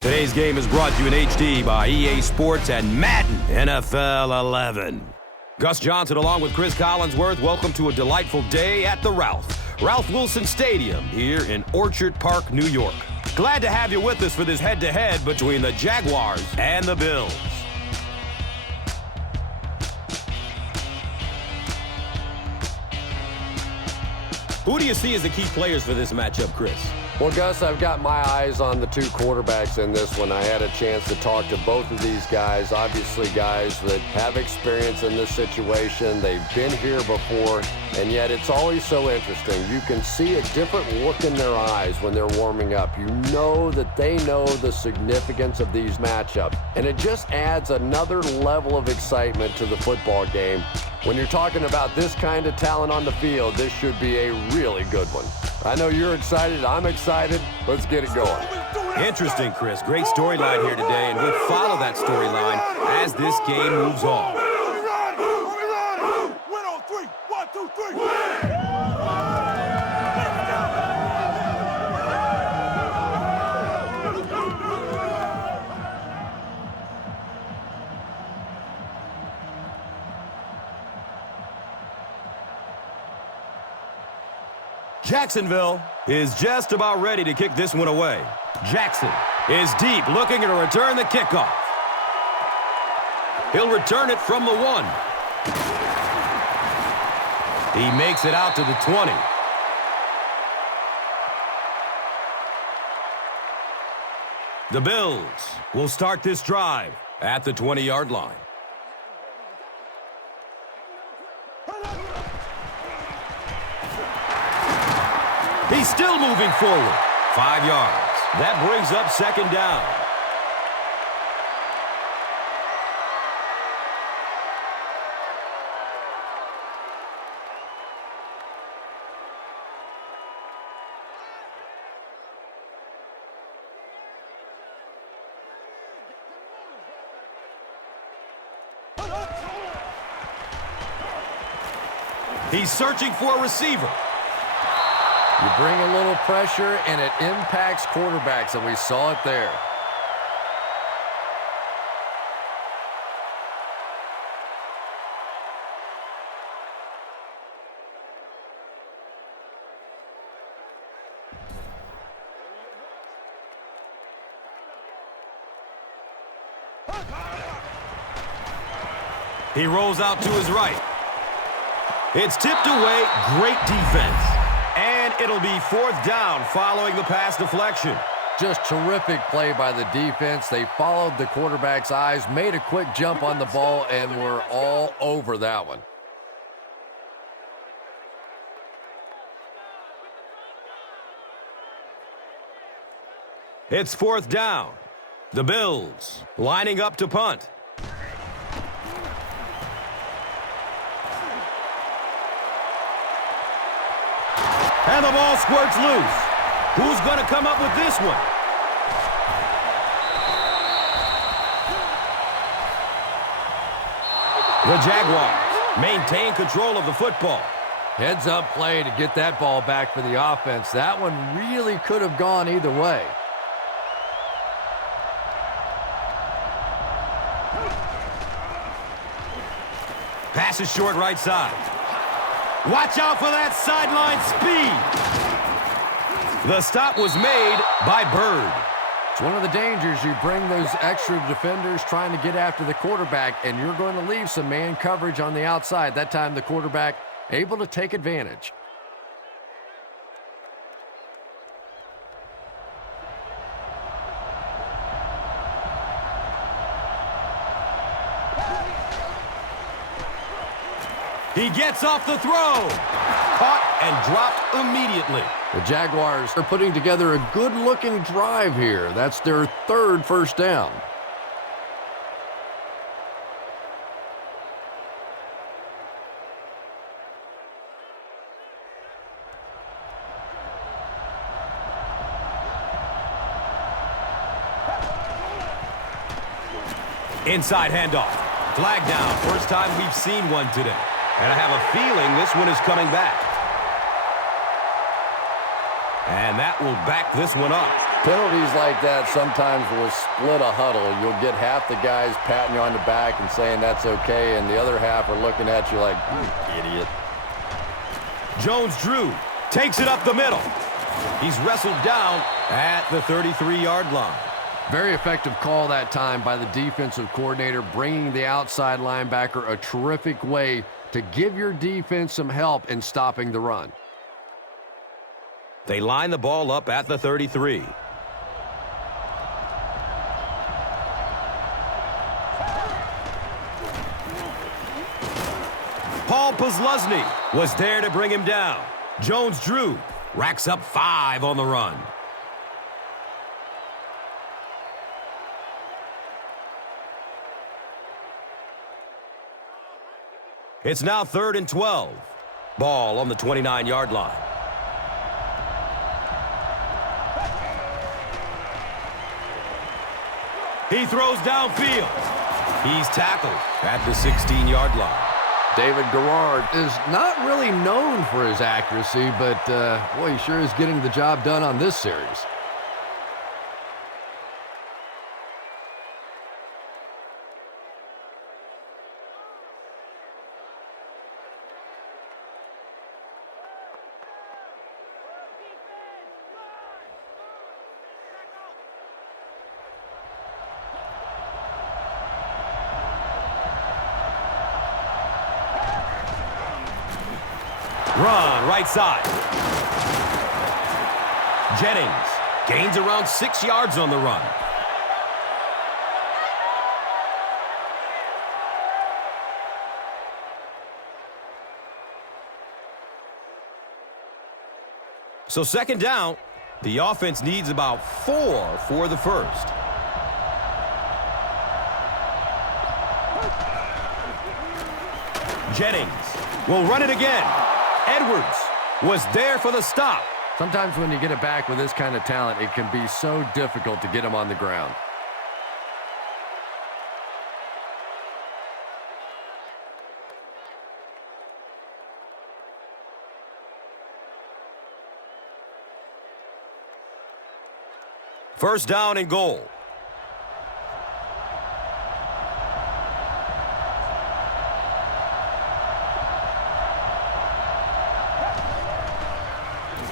Today's game is brought to you in HD by EA Sports and Madden NFL 11. Gus Johnson along with Cris Collinsworth, welcome to a delightful day at the Ralph Wilson Stadium here in Orchard Park, New York. Glad to have you with us for this head-to-head between the Jaguars and the Bills. Who do you see as the key players for this matchup, Chris? Well, Gus, I've got my eyes on the two quarterbacks in this one. I had a chance to talk to both of these guys, obviously guys that have experience in this situation. They've been here before, and yet it's always so interesting. You can see a different look in their eyes when they're warming up. You know that they know the significance of these matchups, and it just adds another level of excitement to the football game. When you're talking about this kind of talent on the field, this should be a really good one. I know you're excited. I'm excited. Let's get it going. Interesting, Chris. Great storyline here today, and we'll follow that storyline as this game moves on. Win on three. 1, 2, 3. Jacksonville is just about ready to kick this one away. Jackson is deep, looking to return the kickoff. He'll return it from the 1. He makes it out to the 20. The Bills will start this drive at the 20-yard line. He's still moving forward. 5 yards. That brings up second down. He's searching for a receiver. You bring a little pressure, and it impacts quarterbacks, and we saw it there. He rolls out to his right. It's tipped away. Great defense. And it'll be 4th down following the pass deflection. Just terrific play by the defense. They followed the quarterback's eyes, made a quick jump on the ball, and were all over that one. It's 4th down. The Bills lining up to punt. And the ball squirts loose. Who's going to come up with this one? The Jaguars maintain control of the football. Heads-up play to get that ball back for the offense. That one really could have gone either way. Pass is short right side. Watch out for that sideline speed. The stop was made by Bird. It's one of the dangers. You bring those extra defenders trying to get after the quarterback, and you're going to leave some man coverage on the outside. That time the quarterback able to take advantage. He gets off the throw. Caught and dropped immediately. The Jaguars are putting together a good-looking drive here. That's their 3rd first down. Inside handoff. Flag down. First time we've seen one today. And I have a feeling this one is coming back. And that will back this one up. Penalties like that sometimes will split a huddle. You'll get half the guys patting you on the back and saying that's okay, and the other half are looking at you like, you idiot. Jones-Drew takes it up the middle. He's wrestled down at the 33-yard line. Very effective call that time by the defensive coordinator, bringing the outside linebacker a terrific way to give your defense some help in stopping the run. They line the ball up at the 33. Paul Posluszny was there to bring him down. Jones-Drew racks up 5 on the run. It's now 3rd and 12. Ball on the 29-yard line. He throws downfield. He's tackled at the 16-yard line. David Garrard is not really known for his accuracy, but boy, he sure is getting the job done on this series. Run right side. Jennings gains around 6 yards on the run. So 2nd down, the offense needs about 4 for the first. Jennings will run it again. Edwards was there for the stop. Sometimes when you get it back with this kind of talent, it can be so difficult to get him on the ground. First down and goal.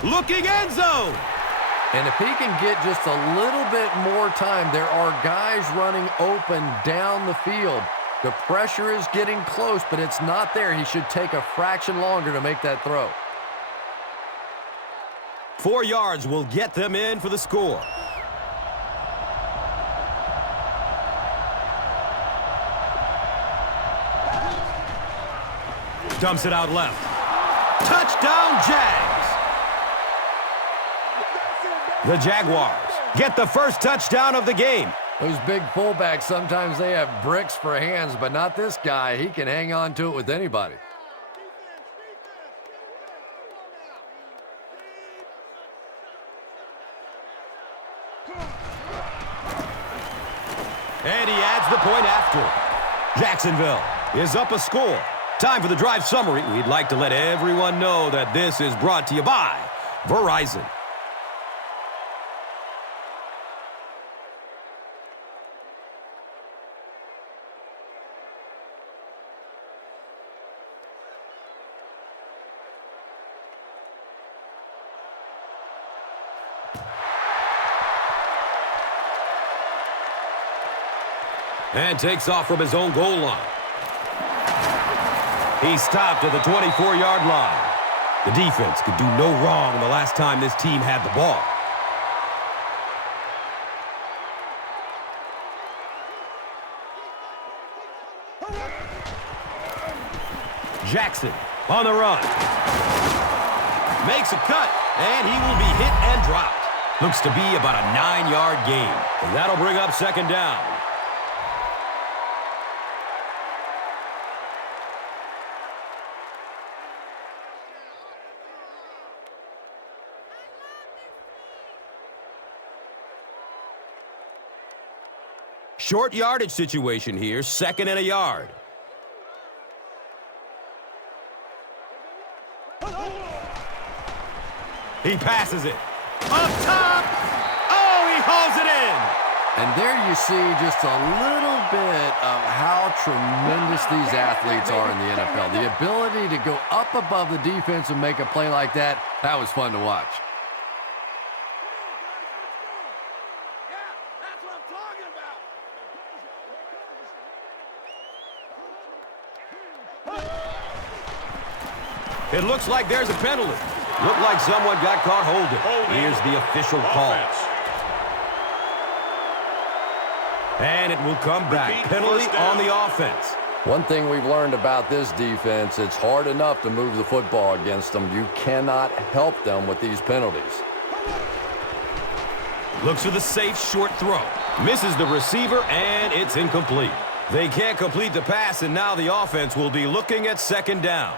Looking end zone. And if he can get just a little bit more time, there are guys running open down the field. The pressure is getting close, but it's not there. He should take a fraction longer to make that throw. 4 yards will get them in for the score. Dumps it out left. Touchdown, Jags. The Jaguars get the first touchdown of the game. Those big fullbacks, sometimes they have bricks for hands, but not this guy. He can hang on to it with anybody. And he adds the point after. Jacksonville is up a score. Time for the drive summary. We'd like to let everyone know that this is brought to you by Verizon. And takes off from his own goal line. He stopped at the 24-yard line. The defense could do no wrong the last time this team had the ball. Jackson on the run. Makes a cut, and he will be hit and dropped. Looks to be about a 9-yard gain. And that'll bring up 2nd down. Short yardage situation here, 2nd and a yard. He passes it. Up top! Oh, And there you see just a little bit of how tremendous these athletes are in the NFL. The ability to go up above the defense and make a play like that, that was fun to watch. It looks like there's a penalty. Looked like someone got caught holding. Here's the official call. And it will come back. Penalty on the offense. One thing we've learned about this defense, it's hard enough to move the football against them. You cannot help them with these penalties. Looks for the safe short throw. Misses the receiver, and it's incomplete. They can't complete the pass, and now the offense will be looking at second down.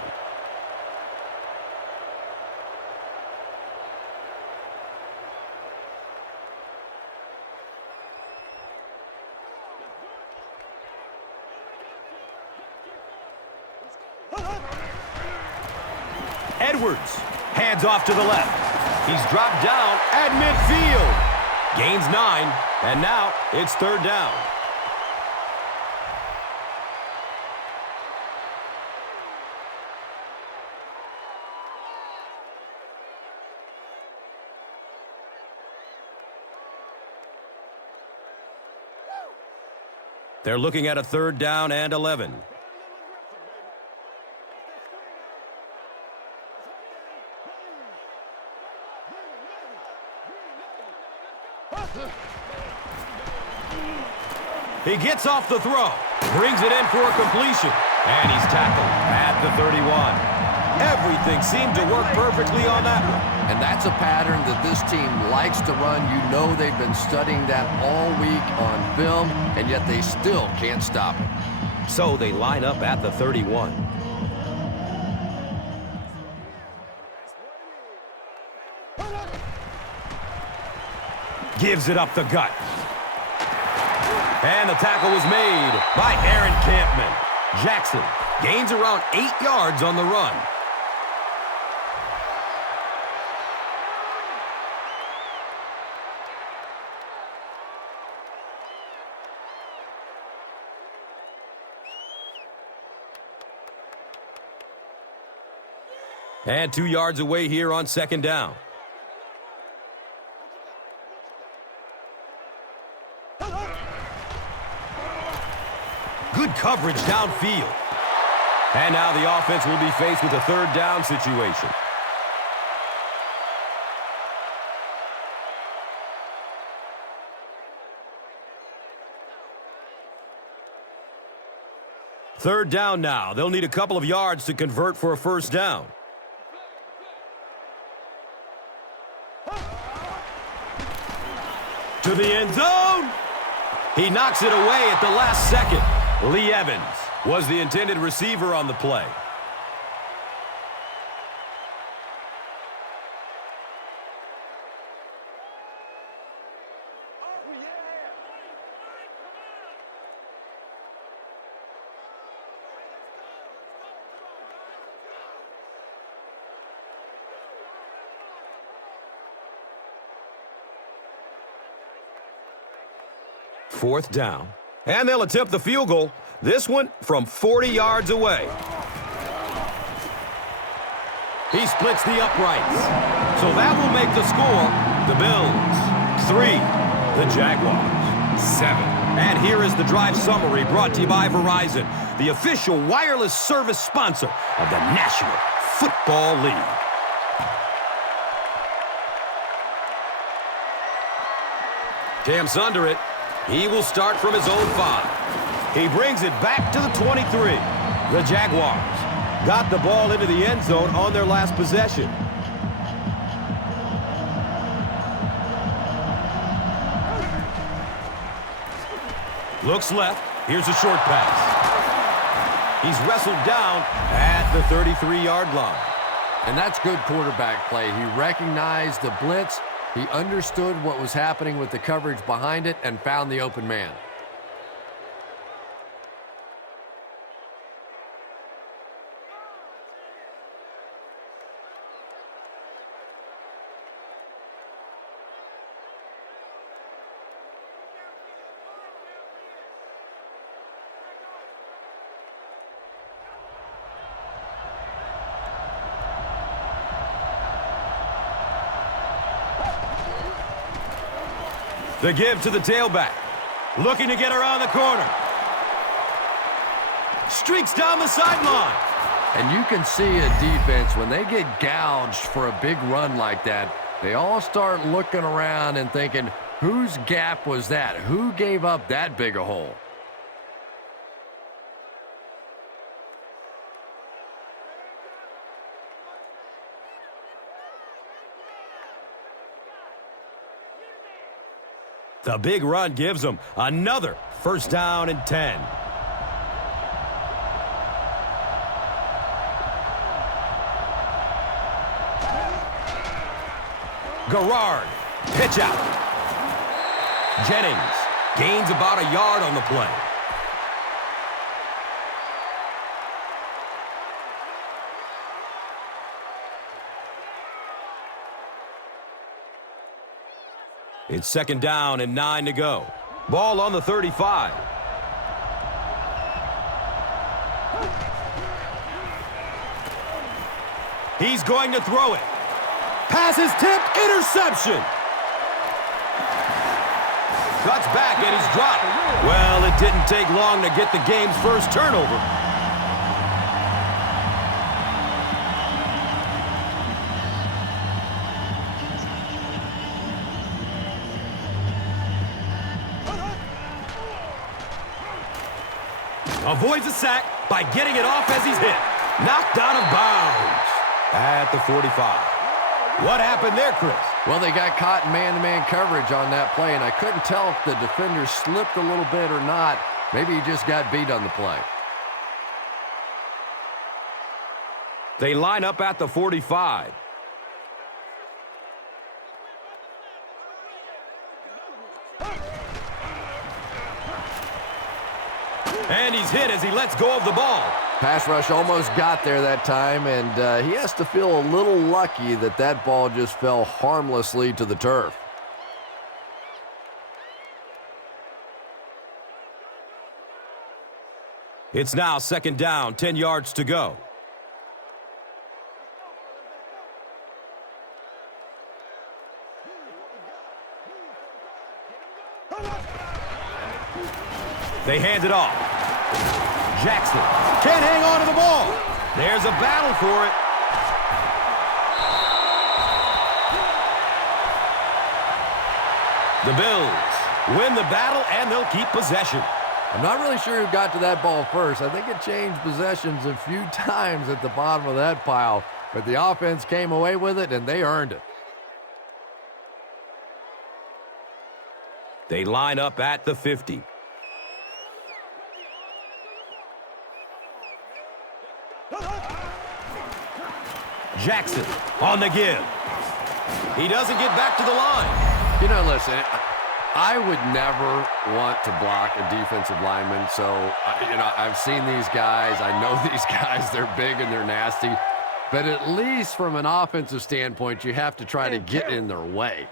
Edwards hands off to the left. He's dropped down at midfield. Gains 9, and now it's third down. They're looking at a third down and 11. He gets off the throw, brings it in for a completion, and he's tackled at the 31. Everything seemed to work perfectly on that one. And that's a pattern that this team likes to run. You know they've been studying that all week on film, and yet they still can't stop it. So they line up at the 31. Gives it up the gut. And the tackle was made by Aaron Campman. Jackson gains around 8 yards on the run. And 2 yards away here on second down. Good coverage downfield. And now the offense will be faced with a third down situation. Third down now. They'll need a couple of yards to convert for a first down. To the end zone. He knocks it away at the last second. Lee Evans was the intended receiver on the play. Fourth down. And they'll attempt the field goal. This one from 40 yards away. He splits the uprights. So that will make the score the Bills 3, the Jaguars 7. And here is the drive summary brought to you by Verizon, the official wireless service sponsor of the National Football League. Camps under it. He will start from his own 5. He brings it back to the 23. The Jaguars got the ball into the end zone on their last possession. Looks left. Here's a short pass. He's wrestled down at the 33-yard line. And that's good quarterback play. He recognized the blitz. He understood what was happening with the coverage behind it and found the open man. The give to the tailback. Looking to get around the corner. Streaks down the sideline. And you can see a defense, when they get gouged for a big run like that, they all start looking around and thinking, whose gap was that? Who gave up that big a hole? The big run gives them another first down and 10. Garrard, pitch out. Jennings gains about a yard on the play. It's second down and 9 to go. Ball on the 35. He's going to throw it. Pass is tipped. Interception. Cuts back and he's dropped. Well, it didn't take long to get the game's first turnover. Avoids a sack by getting it off as he's hit. Knocked out of bounds at the 45. What happened there, Chris? Well, they got caught in man-to-man coverage on that play, and I couldn't tell if the defender slipped a little bit or not. Maybe he just got beat on the play. They line up at the 45. And he's hit as he lets go of the ball. Pass rush almost got there that time, and he has to feel a little lucky that that ball just fell harmlessly to the turf. It's now second down, 10 yards to go. They hand it off. Jackson can't hang on to the ball. There's a battle for it. The Bills win the battle, and they'll keep possession. I'm not really sure who got to that ball first. I think it changed possessions a few times at the bottom of that pile, but the offense came away with it, and they earned it. They line up at the 50. Jackson on the give. He doesn't get back to the line. You know, listen, I would never want to block a defensive lineman, so, I've seen these guys. I know these guys. They're big and they're nasty. But at least from an offensive standpoint, you have to try to get in their way.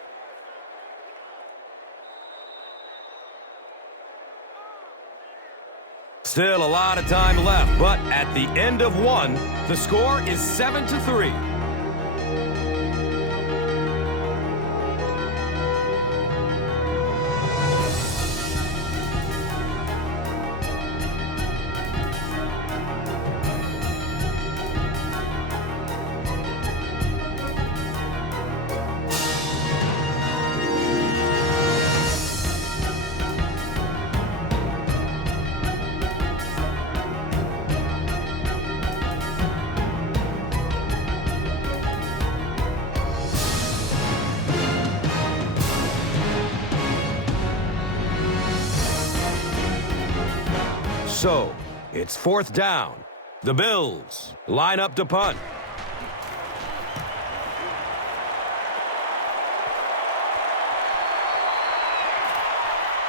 Still a lot of time left, but at the end of one, the score is 7-3. So, it's fourth down. The Bills line up to punt.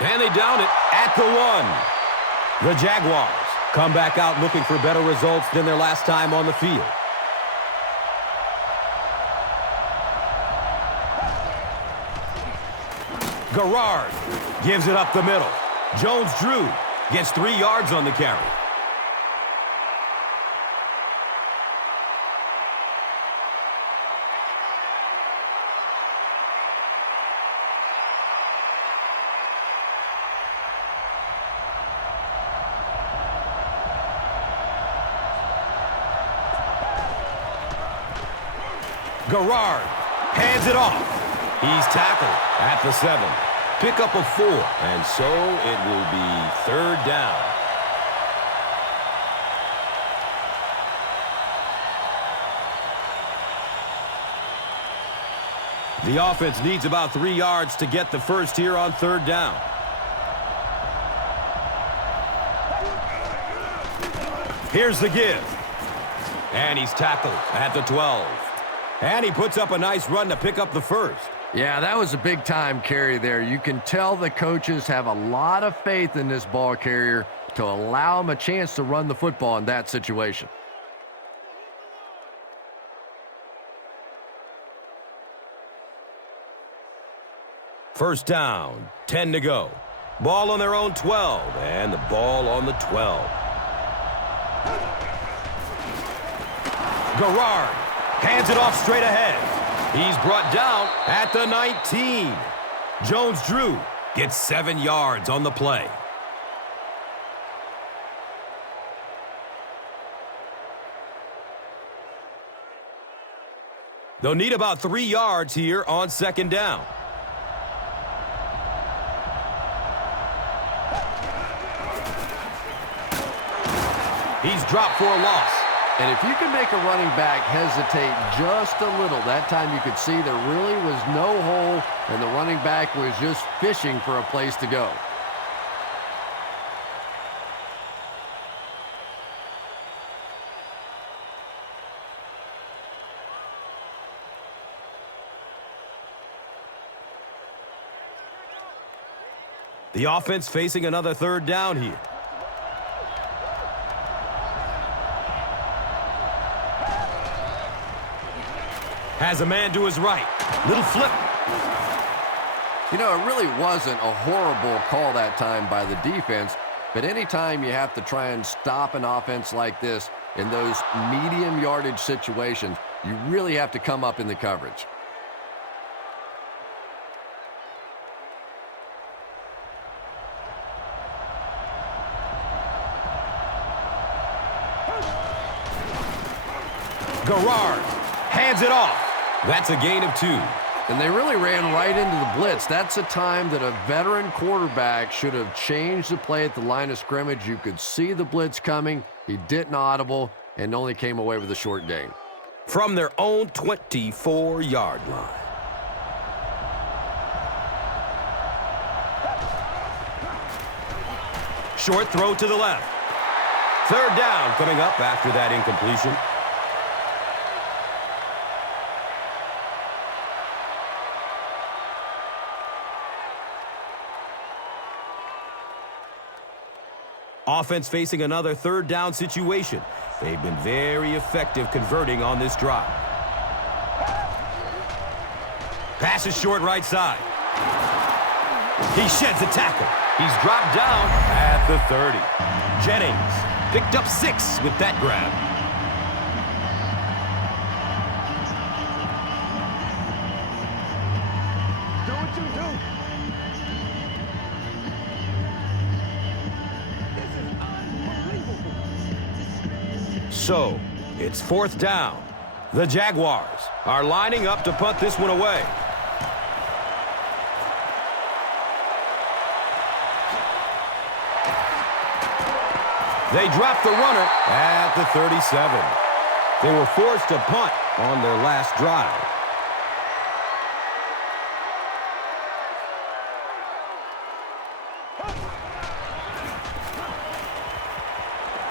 And they down it at the 1. The Jaguars come back out looking for better results than their last time on the field. Garrard gives it up the middle. Jones-Drew gets 3 yards on the carry. Garrard hands it off. He's tackled at the 7. Pick up a 4, and so it will be 3rd down. The offense needs about 3 yards to get the first here on 3rd down. Here's the give. And he's tackled at the 12. And he puts up a nice run to pick up the first. Yeah, that was a big-time carry there. You can tell the coaches have a lot of faith in this ball carrier to allow him a chance to run the football in that situation. First down, 10 to go. Ball on their own 12, and the ball on the 12. Garrard hands it off straight ahead. He's brought down at the 19. Jones-Drew gets 7 yards on the play. They'll need about 3 yards here on 2nd down. He's dropped for a loss. And if you can make a running back hesitate just a little, that time you could see there really was no hole, and the running back was just fishing for a place to go. The offense facing another 3rd down here. Has a man to his right. Little flip. You know, it really wasn't a horrible call that time by the defense, but anytime you have to try and stop an offense like this in those medium yardage situations, you really have to come up in the coverage. Garrard hands it off. That's a gain of 2. And they really ran right into the blitz. That's a time that a veteran quarterback should have changed the play at the line of scrimmage. You could see the blitz coming. He didn't audible and only came away with a short gain. From their own 24-yard line. Short throw to the left. 3rd down coming up after that incompletion. Offense facing another 3rd down situation. They've been very effective converting on this drive. Pass is short right side. He sheds a tackle. He's dropped down at the 30. Jennings picked up 6 with that grab. Do what you do. So, it's 4th down. The Jaguars are lining up to punt this one away. They dropped the runner at the 37. They were forced to punt on their last drive.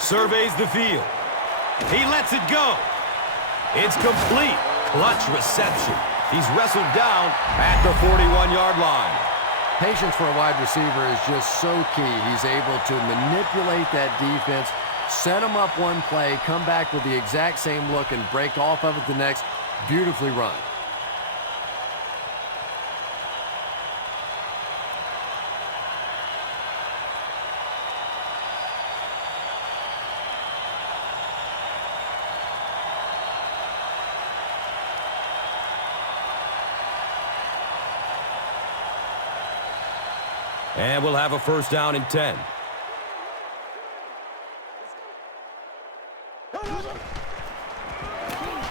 Surveys the field. He lets it go. It's complete. Clutch reception. He's wrestled down at the 41-yard line. Patience for a wide receiver is just so key. He's able to manipulate that defense, set them up one play, come back with the exact same look, and break off of it the next. Beautifully run. And we'll have a 1st down and 10.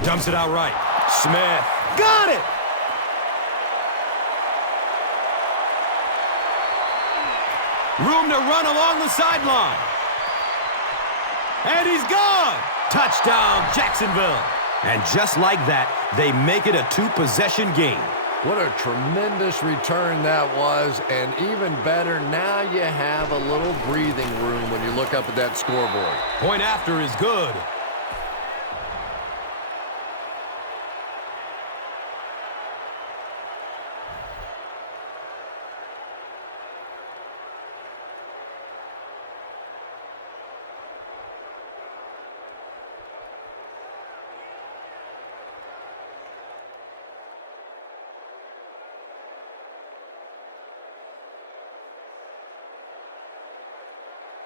Dumps it out right. Smith got it! Room to run along the sideline. And he's gone! Touchdown, Jacksonville. And just like that, they make it a two-possession game. What a tremendous return that was, and even better, now you have a little breathing room when you look up at that scoreboard. Point after is good.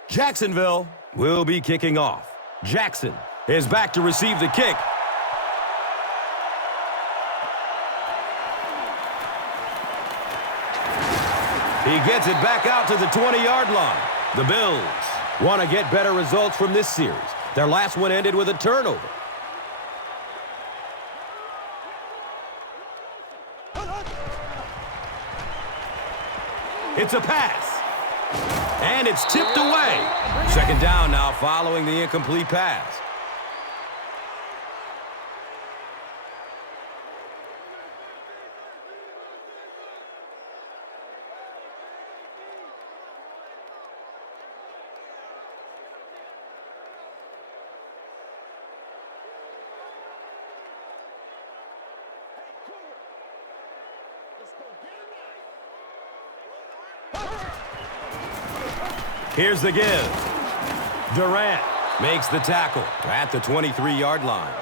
Jacksonville will be kicking off. Jackson is back to receive the kick. He gets it back out to the 20-yard line. The Bills want to get better results from this series. Their last one ended with a turnover. It's a pass. And it's tipped away. Second down now following the incomplete pass. Here's the give. Durant makes the tackle at the 23-yard line.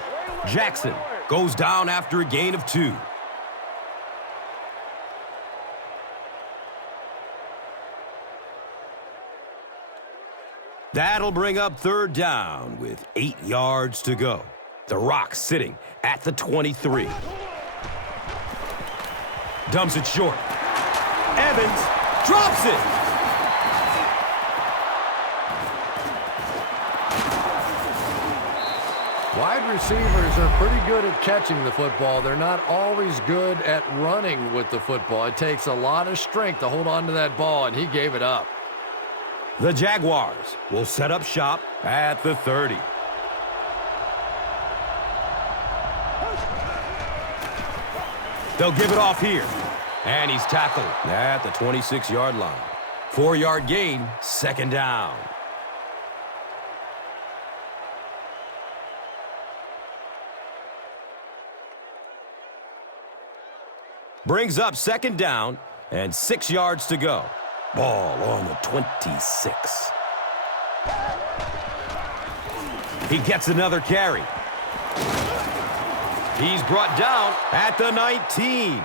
Jackson goes down after a gain of 2. That'll bring up third down with 8 yards to go. The Rock sitting at the 23. Dumps it short. Evans drops it. Wide receivers are pretty good at catching the football. They're not always good at running with the football. It takes a lot of strength to hold on to that ball, and he gave it up. The Jaguars will set up shop at the 30. They'll give it off here. And he's tackled at the 26-yard line. 4-yard gain, second down. Brings up second down and 6 yards to go. Ball on the 26. He gets another carry. He's brought down at the 19.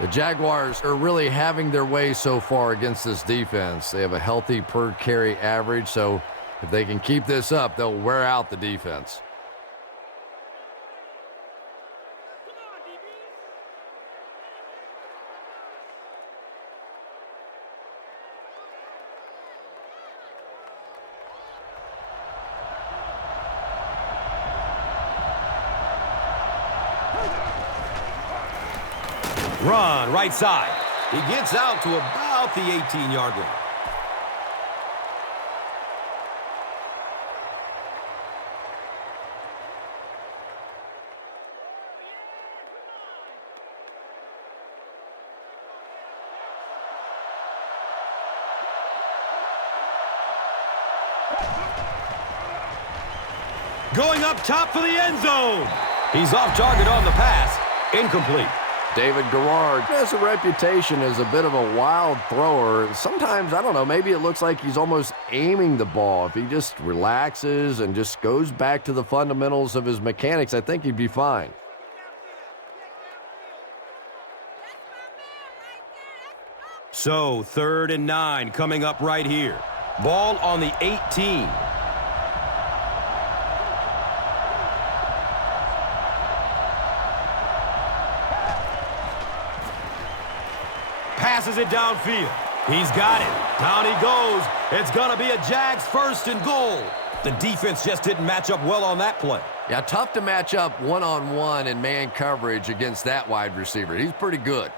The Jaguars are really having their way so far against this defense. They have a healthy per carry average, so if they can keep this up, they'll wear out the defense. Run, right side. He gets out to about the 18-yard line. Going up top for the end zone. He's off target on the pass. Incomplete. David Garrard has a reputation as a bit of a wild thrower. Sometimes, I don't know, maybe it looks like he's almost aiming the ball. If he just relaxes and just goes back to the fundamentals of his mechanics, I think he'd be fine. So, 3rd and 9 coming up right here. Ball on the 18. Passes it downfield. He's got it. Down he goes. It's going to be a Jags 1st and goal. The defense just didn't match up well on that play. Yeah, tough to match up one-on-one in man coverage against that wide receiver. He's pretty good.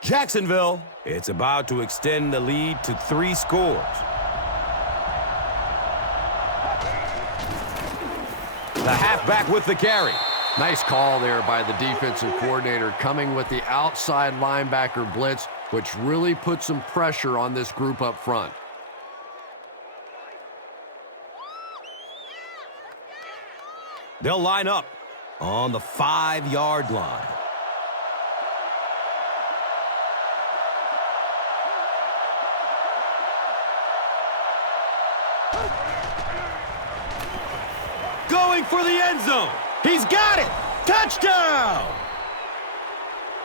Jacksonville, it's about to extend the lead to 3 scores. The halfback with the carry. Nice call there by the defensive coordinator, coming with the outside linebacker blitz, which really put some pressure on this group up front. They'll line up on the 5-yard line. Going for the end zone. He's got it. Touchdown!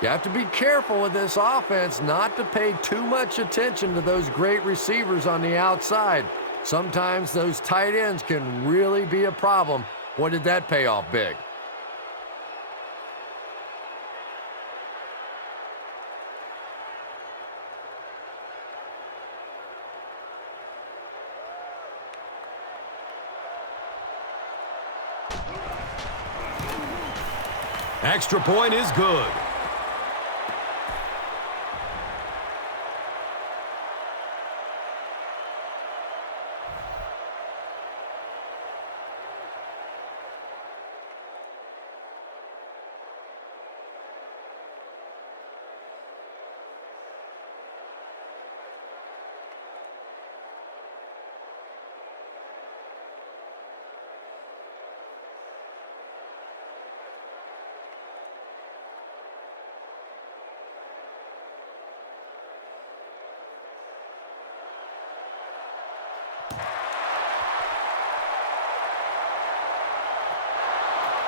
You have to be careful with this offense not to pay too much attention to those great receivers on the outside. Sometimes those tight ends can really be a problem. Boy, did that pay off big. Extra point is good.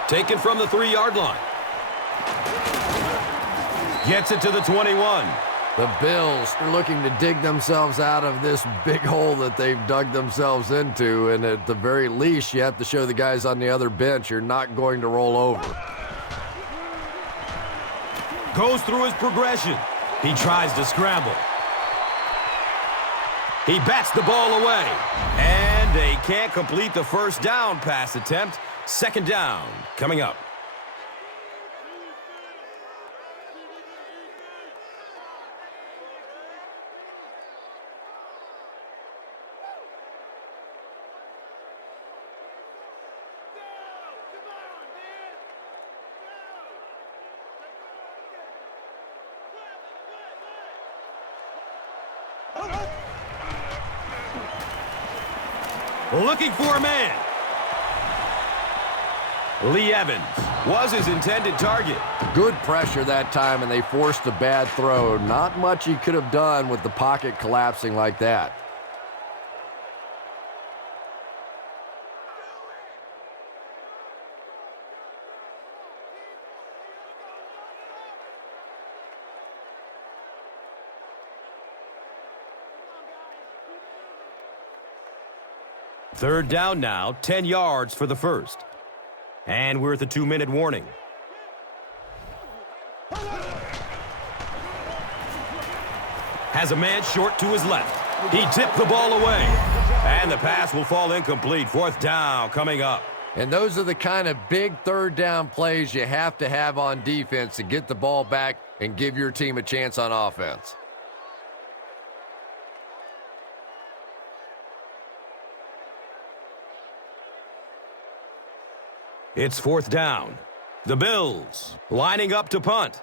Taken from the 3-yard line. Gets it to the 21. The Bills are looking to dig themselves out of this big hole that they've dug themselves into, and at the very least, you have to show the guys on the other bench you're not going to roll over. Goes through his progression. He tries to scramble. He bats the ball away. And they can't complete the first down pass attempt. Second down coming up. Looking for a man. Lee Evans was his intended target. Good pressure that time, and they forced a bad throw. Not much he could have done with the pocket collapsing like that. Third down now, 10 yards for the first. And we're at the 2-minute warning. Has a man short to his left. He tipped the ball away. And the pass will fall incomplete. Fourth down coming up. And those are the kind of big third down plays you have to have on defense to get the ball back and give your team a chance on offense. It's fourth down. The Bills lining up to punt.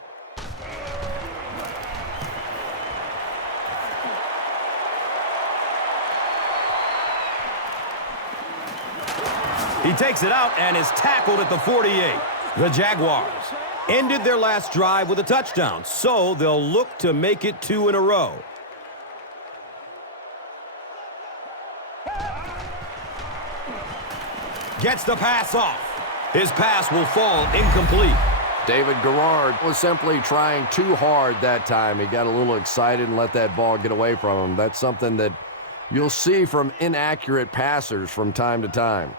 He takes it out and is tackled at the 48. The Jaguars ended their last drive with a touchdown, so they'll look to make it 2 in a row. Gets the pass off. His pass will fall incomplete. David Garrard was simply trying too hard that time. He got a little excited and let that ball get away from him. That's something that you'll see from inaccurate passers from time to time.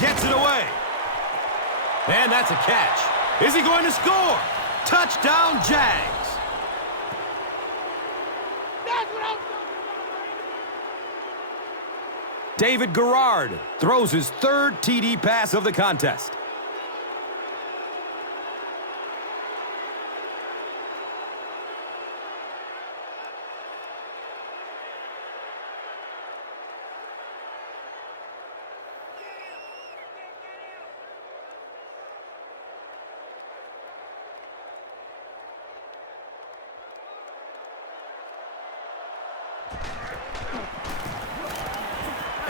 Gets it away. And that's a catch. Is he going to score? Touchdown, Jags. David Garrard throws his third TD pass of the contest.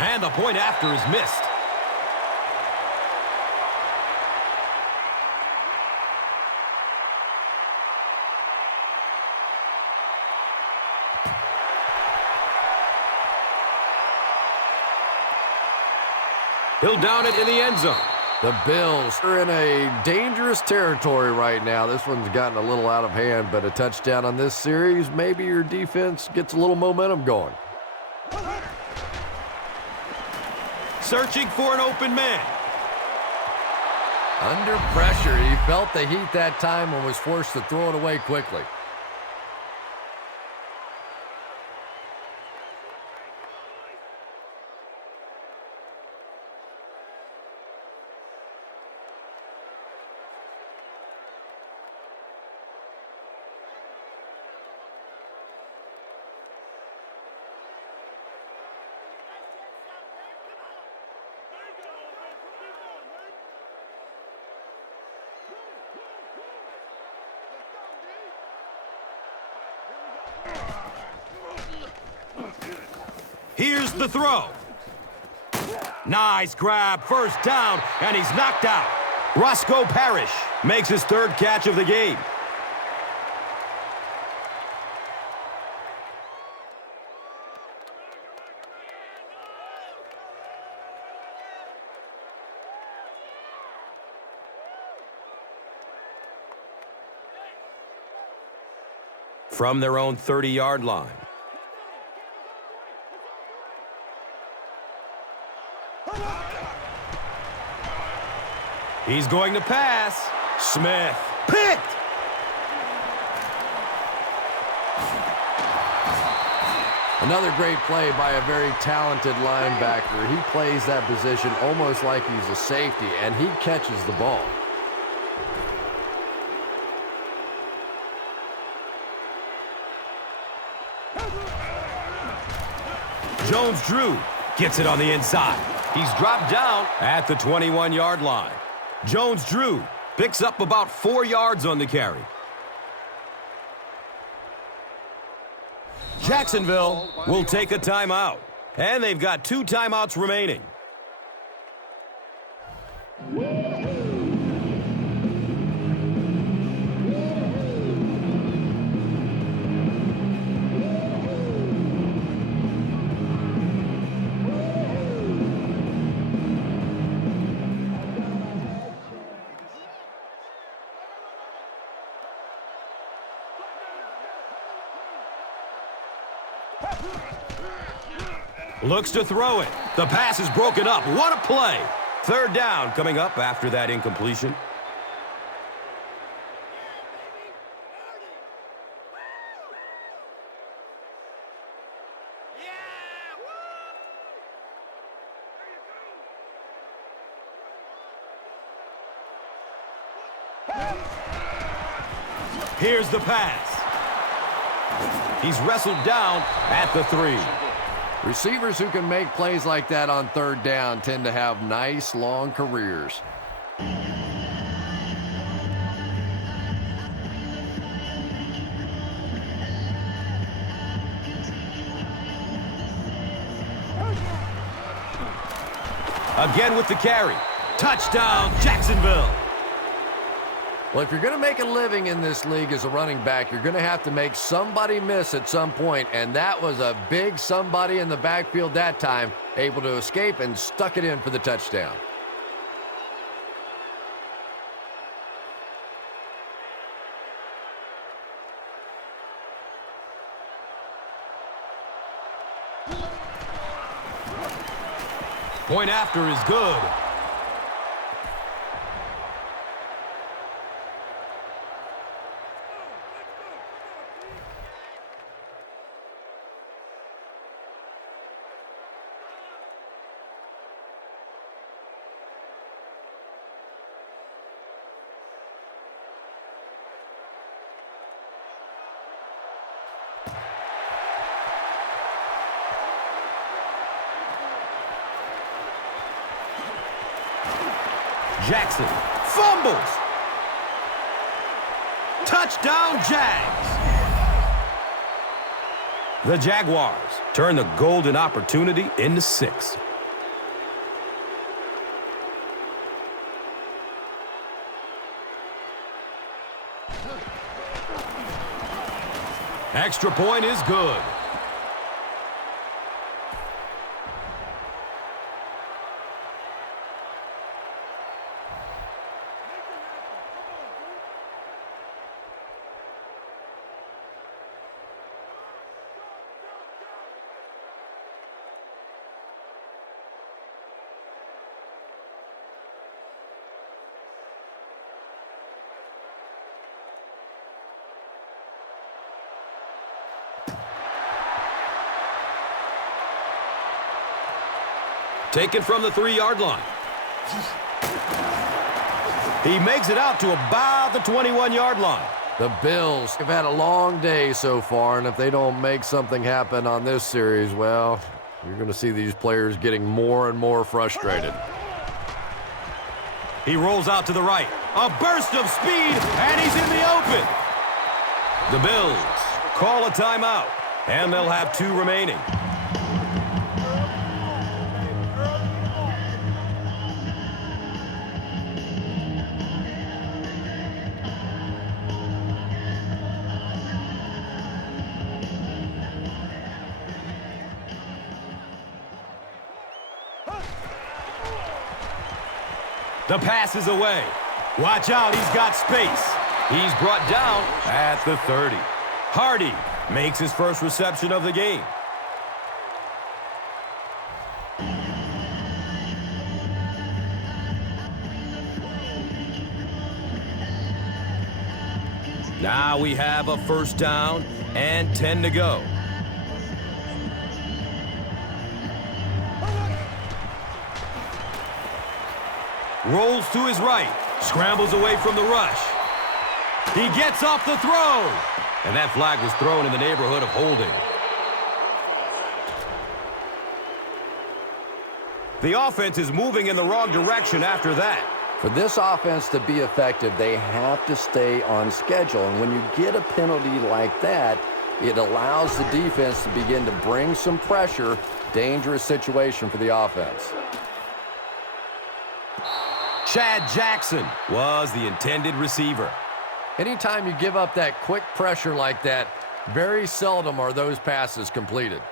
And the point after is missed. He'll down it in the end zone. The Bills are in a dangerous territory right now. This one's gotten a little out of hand, but a touchdown on this series, maybe your defense gets a little momentum going. Searching for an open man. Under pressure, he felt the heat that time and was forced to throw it away quickly. Here's the throw. Nice grab, first down, and he's knocked out. Roscoe Parrish makes his third catch of the game. From their own 30-yard line. He's going to pass. Smith picked. Another great play by a very talented linebacker. He plays that position almost like he's a safety, and he catches the ball. Jones-Drew gets it on the inside. He's dropped down at the 21-yard line. Jones-Drew picks up about 4 yards on the carry. Jacksonville will take a timeout. And they've got 2 timeouts remaining. Looks to throw it. The pass is broken up. What a play. Third down coming up after that incompletion. Here's the pass. He's wrestled down at the 3. Receivers who can make plays like that on third down tend to have nice, long careers. Again with the carry. Touchdown, Jacksonville. Well, if you're going to make a living in this league as a running back, you're going to have to make somebody miss at some point, and that was a big somebody in the backfield that time, able to escape and stuck it in for the touchdown. Point after is good. Jackson fumbles. Touchdown, Jags. The Jaguars turn the golden opportunity into 6. Extra point is good. Taken from the 3-yard line. He makes it out to about the 21-yard line. The Bills have had a long day so far, and if they don't make something happen on this series, well, you're going to see these players getting more and more frustrated. He rolls out to the right. A burst of speed, and he's in the open. The Bills call a timeout, and they'll have 2 remaining. The pass is away. Watch out, he's got space. He's brought down at the 30. Hardy makes his first reception of the game. Now we have a first down and 10 to go. Rolls to his right. Scrambles away from the rush. He gets off the throw. And that flag was thrown in the neighborhood of holding. The offense is moving in the wrong direction after that. For this offense to be effective, they have to stay on schedule. And when you get a penalty like that, it allows the defense to begin to bring some pressure. Dangerous situation for the offense. Chad Jackson was the intended receiver. Anytime you give up that quick pressure like that, very seldom are those passes completed.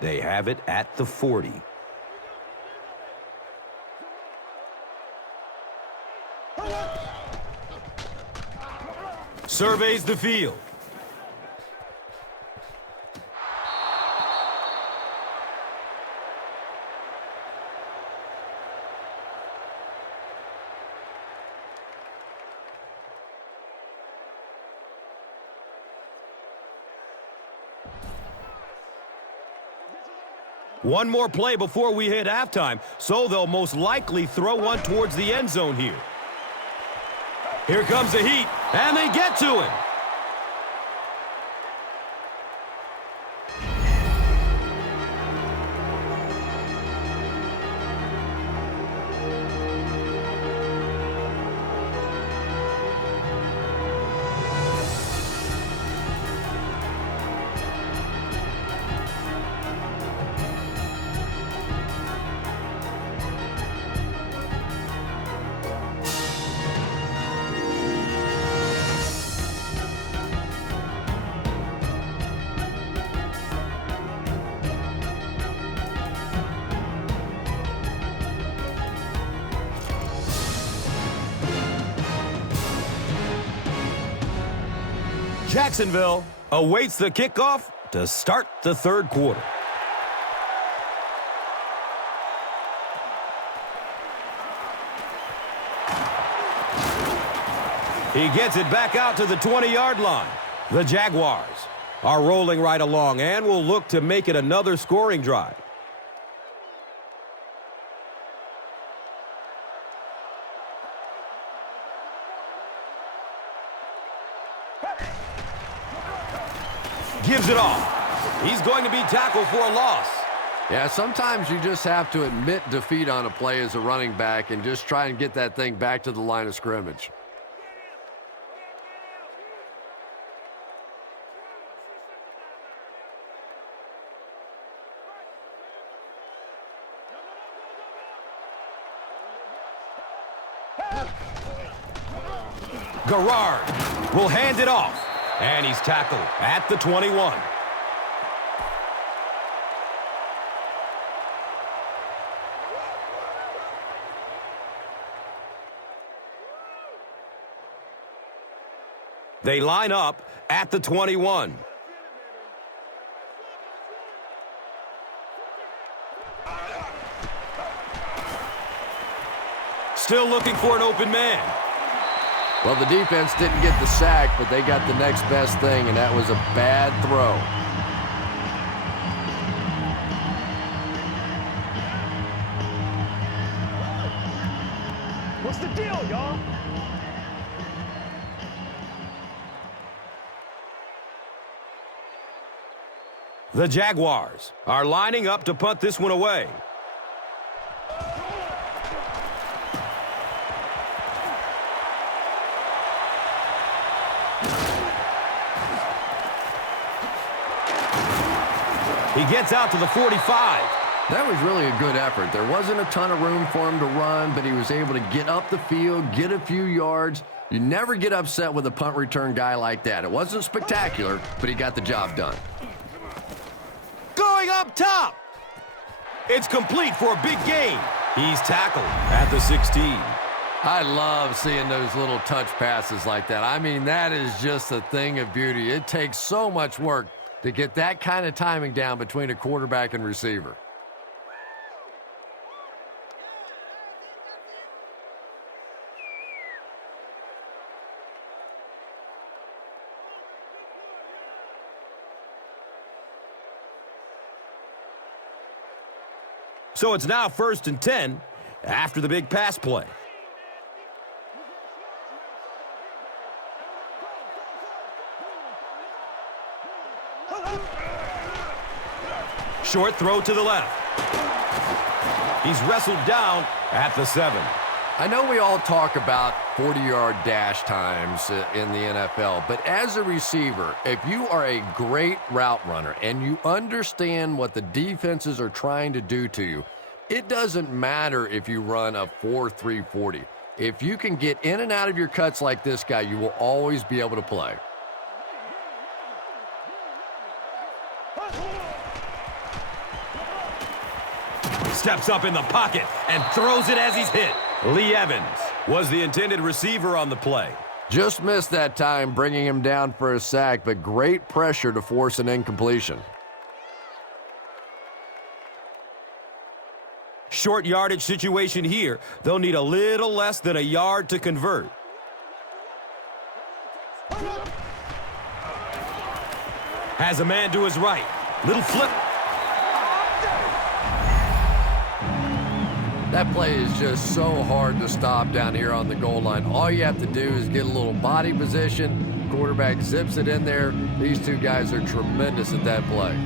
They have it at the 40. Surveys the field. One more play before we hit halftime, so they'll most likely throw one towards the end zone here. Here comes the heat, and they get to him. Jacksonville awaits the kickoff to start the third quarter. He gets it back out to the 20-yard line. The Jaguars are rolling right along and will look to make it another scoring drive. Gives it off. He's going to be tackled for a loss. Yeah, sometimes you just have to admit defeat on a play as a running back and just try and get that thing back to the line of scrimmage. Garrard will hand it off, and he's tackled at the 21. They line up at the 21. Still looking for an open man. Well, the defense didn't get the sack, but they got the next best thing, and that was a bad throw. What's the deal, y'all? The Jaguars are lining up to punt this one away. He gets out to the 45. That was really a good effort. There wasn't a ton of room for him to run, but he was able to get up the field, get a few yards. You never get upset with a punt return guy like that. It wasn't spectacular, but he got the job done. Going up top. It's complete for a big gain. He's tackled at the 16. I love seeing those little touch passes like that. I mean, that is just a thing of beauty. It takes so much work to get that kind of timing down between a quarterback and receiver. So it's now 1st and 10 after the big pass play. Short throw to the left. He's wrestled down at the 7. I know we all talk about 40-yard dash times in the NFL, but as a receiver, if you are a great route runner and you understand what the defenses are trying to do to you, it doesn't matter if you run a 4.3 40. If you can get in and out of your cuts like this guy, you will always be able to play. Steps up in the pocket and throws it as he's hit. Lee Evans was the intended receiver on the play. Just missed that time, bringing him down for a sack, but great pressure to force an incompletion. Short yardage situation here. They'll need a little less than a yard to convert. Has a man to his right. Little flip. That play is just so hard to stop down here on the goal line. All you have to do is get a little body position. Quarterback zips it in there. These two guys are tremendous at that play.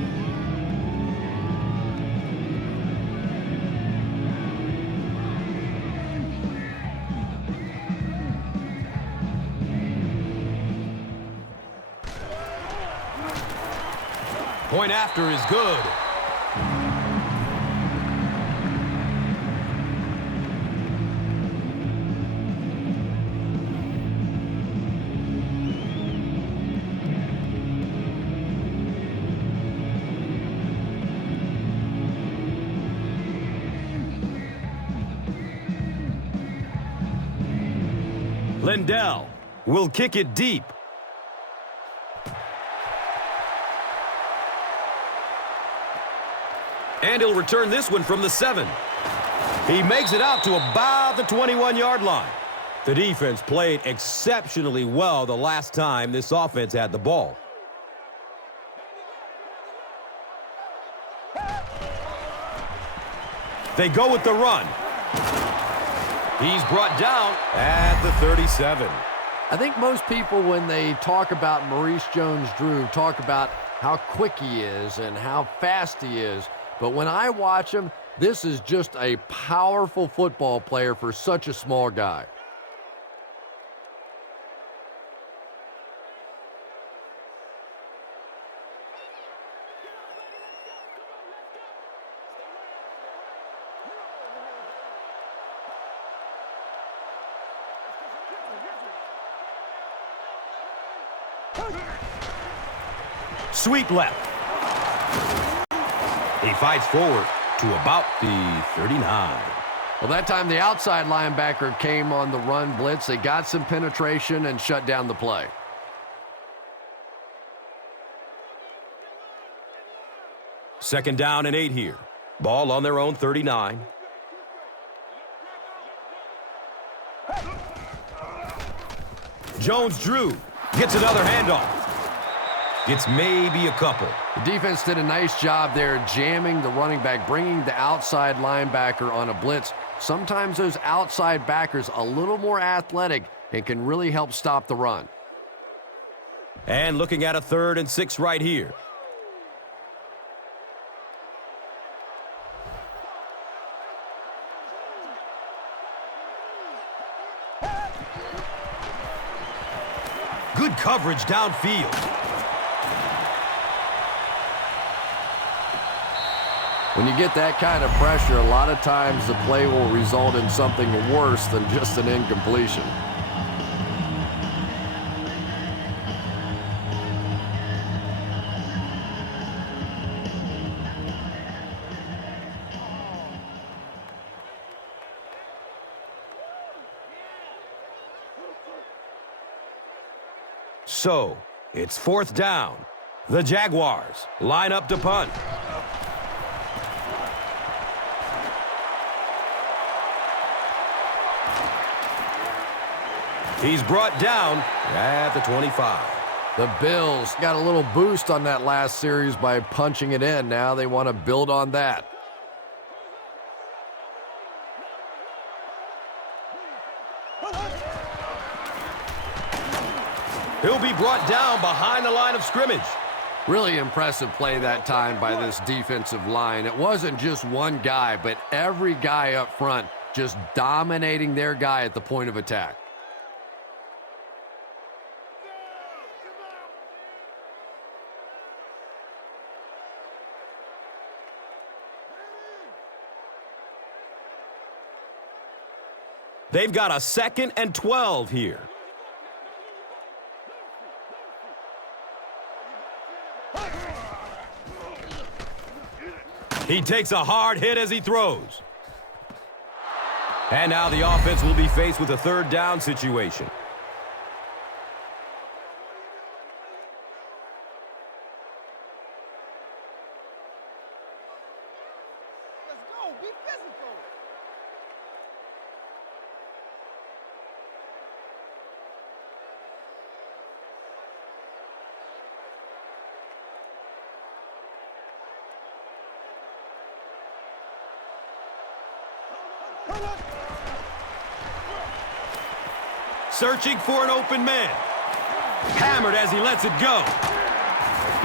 Point after is good. Lindell will kick it deep. And he'll return this one from the 7. He makes it out to about the 21-yard line. The defense played exceptionally well the last time this offense had the ball. They go with the run. He's brought down at the 37. I think most people, when they talk about Maurice Jones-Drew, talk about how quick he is and how fast he is. But when I watch him, this is just a powerful football player for such a small guy. Sweep left. He fights forward to about the 39. Well, that time the outside linebacker came on the run blitz. They got some penetration and shut down the play. Second down and 8 here. Ball on their own 39. Jones-Drew gets another handoff. Gets maybe a couple. The defense did a nice job there jamming the running back, bringing the outside linebacker on a blitz. Sometimes those outside backers a little more athletic and can really help stop the run. And looking at a 3rd and 6 right here. Good coverage downfield. When you get that kind of pressure, a lot of times the play will result in something worse than just an incompletion. So, it's 4th down. The Jaguars line up to punt. He's brought down at the 25. The Bills got a little boost on that last series by punching it in. Now they want to build on that. He'll be brought down behind the line of scrimmage. Really impressive play that time by this defensive line. It wasn't just one guy, but every guy up front just dominating their guy at the point of attack. They've got a 2nd and 12 here. He takes a hard hit as he throws. And now the offense will be faced with a 3rd down situation. Let's go. Be physical. Searching for an open man. Hammered as he lets it go.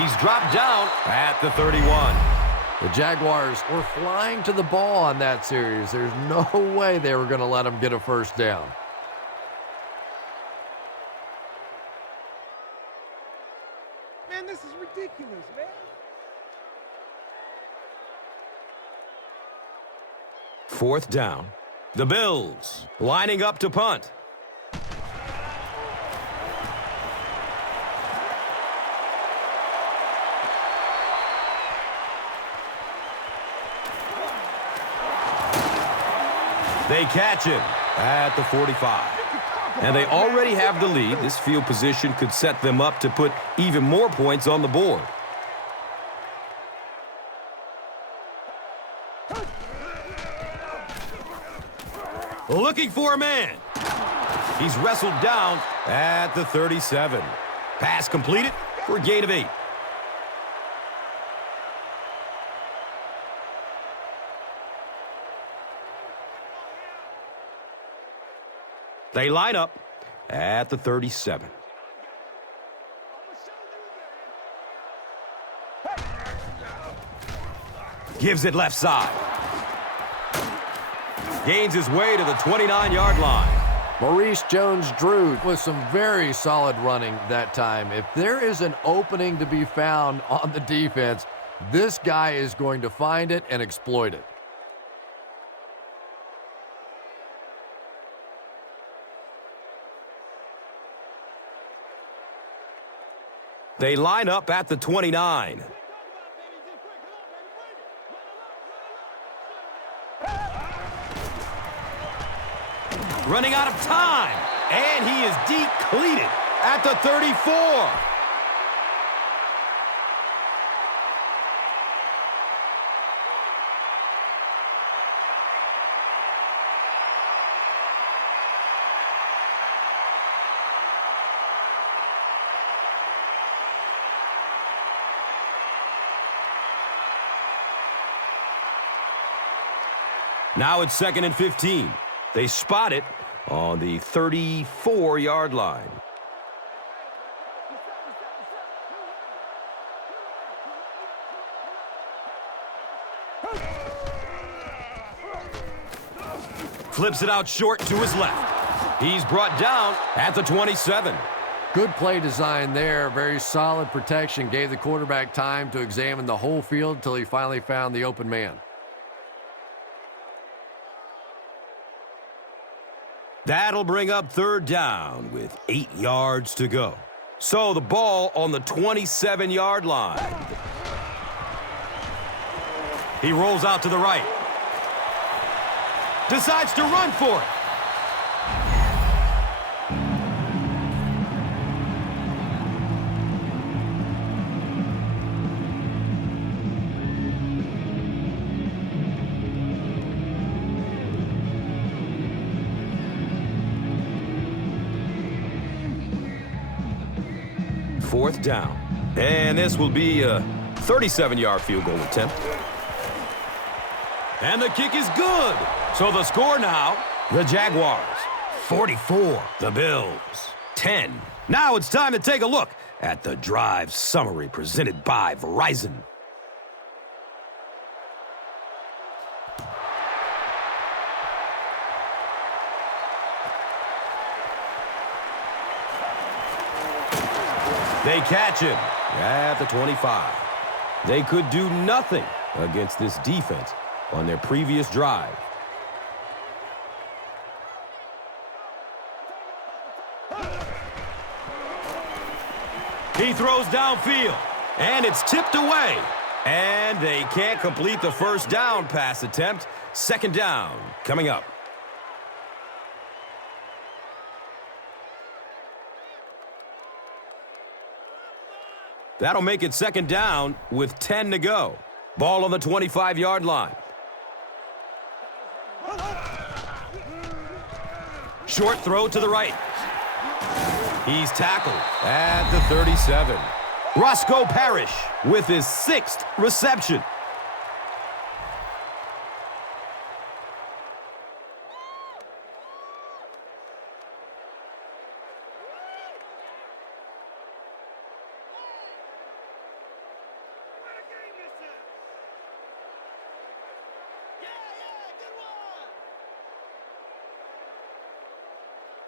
He's dropped down at the 31. The Jaguars were flying to the ball on that series. There's no way they were going to let them get a 1st down. Man, this is ridiculous, man. Fourth down. The Bills lining up to punt. They catch him at the 45. And they already have the lead. This field position could set them up to put even more points on the board. Looking for a man. He's wrestled down at the 37. Pass completed for a gain of 8. They line up at the 37. Gives it left side. Gains his way to the 29-yard line. Maurice Jones-Drew with some very solid running that time. If there is an opening to be found on the defense, this guy is going to find it and exploit it. They line up at the 29. Running out of time, and he is depleted at the 34. Now it's 2nd and 15. They spot it on the 34-yard line. Flips it out short to his left. He's brought down at the 27. Good play design there. Very solid protection. Gave the quarterback time to examine the whole field until he finally found the open man. That'll bring up 3rd down with 8 yards to go. So the ball on the 27-yard line. He rolls out to the right. Decides to run for it. Fourth down. And this will be a 37-yard field goal attempt. And the kick is good. So the score now, the Jaguars 44, the Bills 10. Now it's time to take a look at the drive summary presented by Verizon. They catch him at the 25. They could do nothing against this defense on their previous drive. He throws downfield, and it's tipped away. And they can't complete the first down pass attempt. 2nd down coming up. That'll make it 2nd down with 10 to go. Ball on the 25-yard line. Short throw to the right. He's tackled at the 37. Roscoe Parrish with his 6th reception.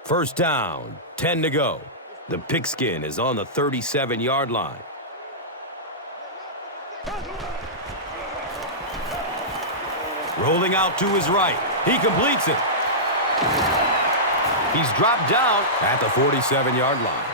First down, 10 to go. The pigskin is on the 37-yard line. Rolling out to his right. He completes it. He's dropped down at the 47-yard line.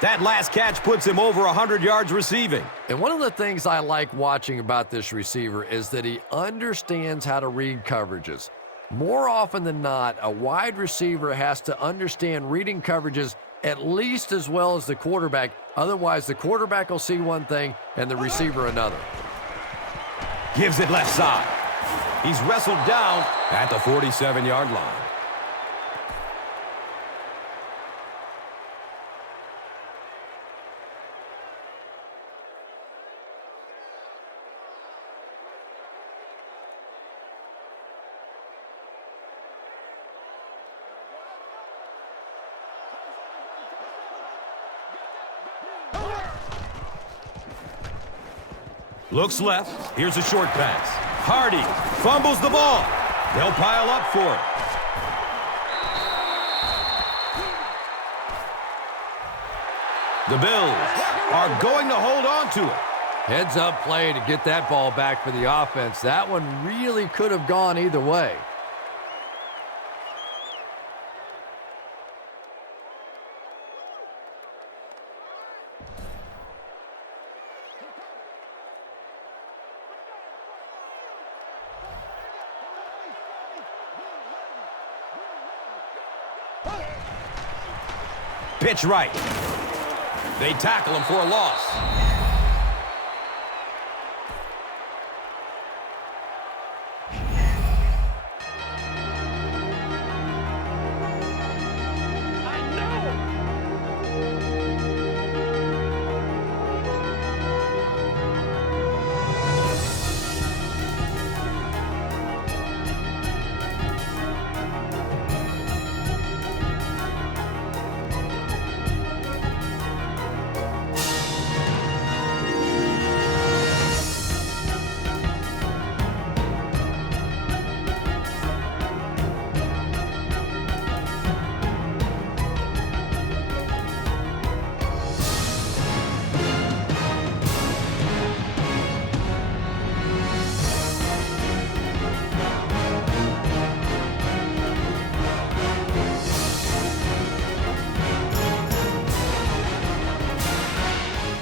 That last catch puts him over 100 yards receiving. And one of the things I like watching about this receiver is that he understands how to read coverages. More often than not, a wide receiver has to understand reading coverages at least as well as the quarterback. Otherwise, the quarterback will see one thing and the receiver another. Gives it left side. He's wrestled down at the 47-yard line. Looks left. Here's a short pass. Hardy fumbles the ball. They'll pile up for it. The Bills are going to hold on to it. Heads-up play to get that ball back for the offense. That one really could have gone either way. Pitch right. They tackle him for a loss.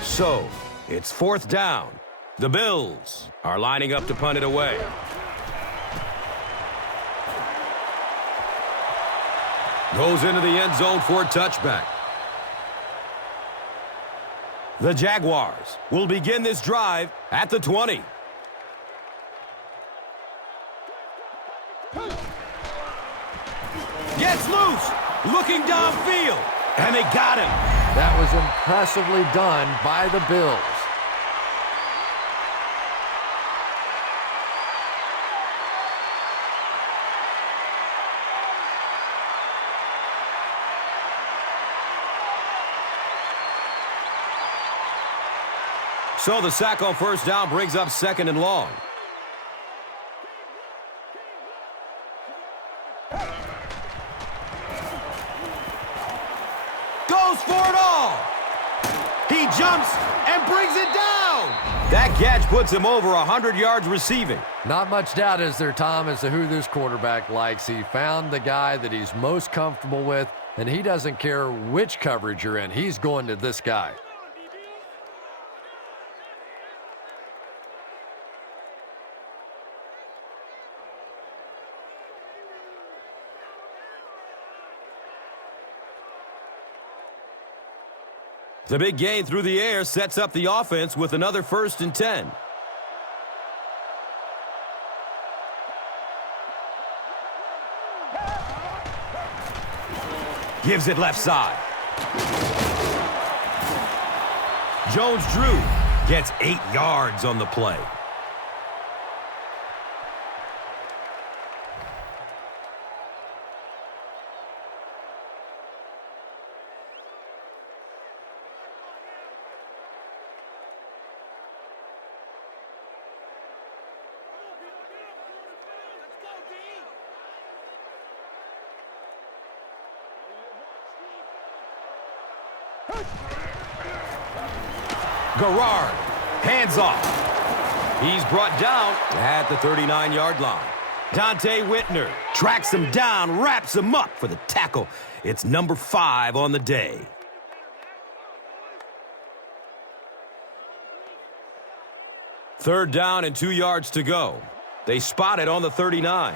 So, it's 4th down. The Bills are lining up to punt it away. Goes into the end zone for a touchback. The Jaguars will begin this drive at the 20. Gets loose, looking downfield, and they got him. That was impressively done by the Bills. So the sack on 1st down brings up 2nd and long. Goes for it all. He jumps and brings it down. That catch puts him over 100 yards receiving. Not much doubt is there, Tom, as to who this quarterback likes. He found the guy that he's most comfortable with, and he doesn't care which coverage you're in. He's going to this guy. The big gain through the air sets up the offense with another 1st and 10. Gives it left side. Jones-Drew gets 8 yards on the play. Garrard, hands off. He's brought down at the 39-yard line. Dante Whitner tracks him down, wraps him up for the tackle. It's number 5 on the day. Third down and 2 yards to go. They spot it on the 39.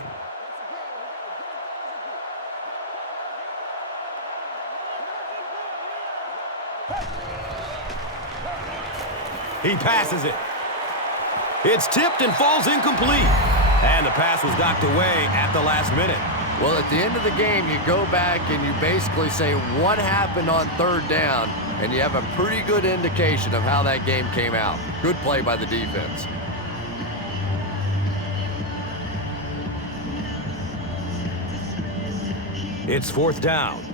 He passes it. It's tipped and falls incomplete. And the pass was knocked away at the last minute. Well, at the end of the game, you go back and you basically say what happened on 3rd down, and you have a pretty good indication of how that game came out. Good play by the defense. It's 4th down.